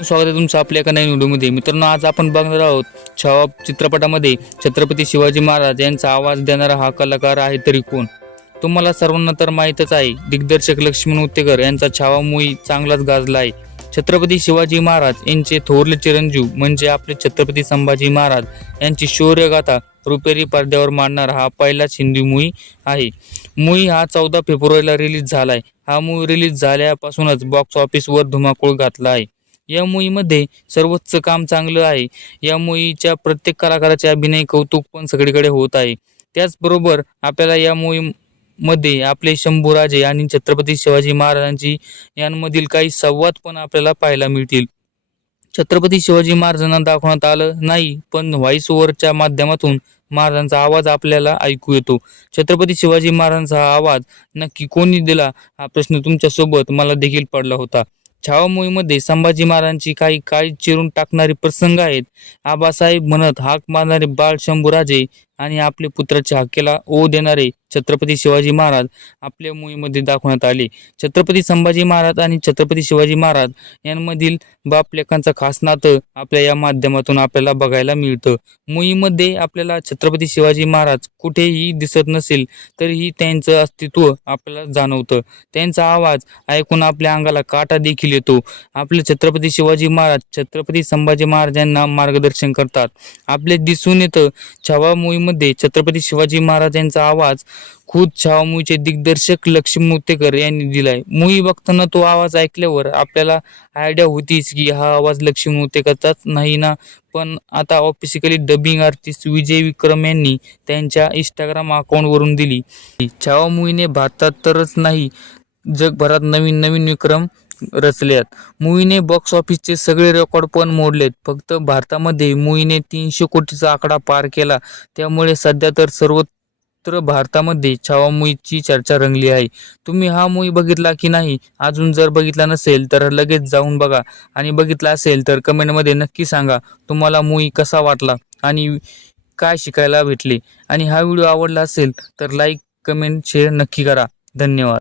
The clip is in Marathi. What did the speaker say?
स्वागत आहे तुमचं आपल्या एका नवीन व्हिडिओमध्ये. मित्रांनो, आज आपण बघणार आहोत छावा चित्रपटामध्ये छत्रपती शिवाजी महाराज यांचा आवाज देणारा हा कलाकार आहे तरी कोण. तुम्हाला सर्वांना तर माहीतच आहे, दिग्दर्शक लक्ष्मण उत्तेकर यांचा छावा मूवी चांगलाच गाजला आहे. छत्रपती शिवाजी महाराज यांचे थोरले चिरंजीव म्हणजे आपले छत्रपती संभाजी महाराज यांची शौर्यगाथा रुपेरी पडद्यावर मांडणारा हा पहिलाच हिंदी मूवी आहे. मूवी हा 14 फेब्रुवारीला रिलीज झालाय. हा मूवी रिलीज झाल्यापासूनच बॉक्स ऑफिसवर धुमाकूळ घातला आहे. या मूवीमध्ये सर्वोच्च काम चांगलं आहे. या मूवीच्या प्रत्येक कलाकाराचे अभिनय कौतुक पण सगळीकडे होत आहे. त्याचबरोबर आपल्याला या मूवीमध्ये आपले शंभूराजे आणि छत्रपती शिवाजी महाराजांची यांमधील काही संवाद पण आपल्याला पाहायला मिळतील. छत्रपती शिवाजी महाराजांना दाखवण्यात आलं नाही, पण व्हॉइस ओव्हरच्या माध्यमातून महाराजांचा आवाज आपल्याला ऐकू येतो. छत्रपती शिवाजी महाराजांचा हा आवाज नक्की कोणी दिला, हा प्रश्न तुमच्यासोबत मला देखील पडला होता. छावा मूवीमध्ये संभाजी महाराजांची काही काळी चिरून टाकणारे प्रसंग आहेत. आबासाहेब म्हणत हाक मारणारे बाळ शंभूराजे आणि आपल्या पुत्राच्या हक्केला ओ देणारे छत्रपती शिवाजी महाराज आपल्या मूवीमध्ये दाखवण्यात आले. छत्रपती संभाजी महाराज आणि छत्रपती शिवाजी महाराज यांमधील बाप लेकांचं खास नातं आपल्या या माध्यमातून आपल्याला बघायला मिळतं. मूवीमध्ये आपल्याला छत्रपती शिवाजी महाराज कुठेही दिसत नसेल तरीही त्यांचं अस्तित्व आपल्याला जाणवतं. त्यांचा आवाज ऐकून आपल्या अंगाला काटा देखील येतो. आपले छत्रपती शिवाजी महाराज छत्रपती संभाजी महाराजांना मार्गदर्शन करतात. आपले दिसून येतं छावा मूवीमध्ये छत्रपती शिवाजी महाराज यांचा आवाज खुद छावा मूवीचे दिग्दर्शक लक्ष्मण उत्तेकर यांनी दिलाय. मूवी बघताना तो आवाज ऐकल्यावर आपल्याला आयडिया होतीच की हा आवाज लक्ष्मण उत्तेकरचाच नाही ना. पण आता ऑफिशियली डबिंग आर्टिस्ट विजय विक्रम यांनी त्यांच्या इंस्टाग्राम अकाउंटवरून दिली. छावा मूवीने भारतात तरच नाही जगभरात नवीन नवीन विक्रम रचल्यात. मूवीने बॉक्स ऑफिसचे सगळे रेकॉर्ड पण मोडलेत. फक्त भारतामध्ये मूवीने 300 कोटीचा आकडा पार केला. त्यामुळे सध्या तर सर्वत्र भारतामध्ये छावा मूवीची चर्चा रंगली आहे. तुम्ही हा मूवी बघितला की नाही? अजून जर बघितला नसेल तर लगेच जाऊन बघा, आणि बघितला असेल तर कमेंटमध्ये नक्की सांगा तुम्हाला मूवी कसा वाटला आणि काय शिकायला भेटले. आणि हा व्हिडिओ आवडला असेल तर लाईक, कमेंट, शेअर नक्की करा. धन्यवाद.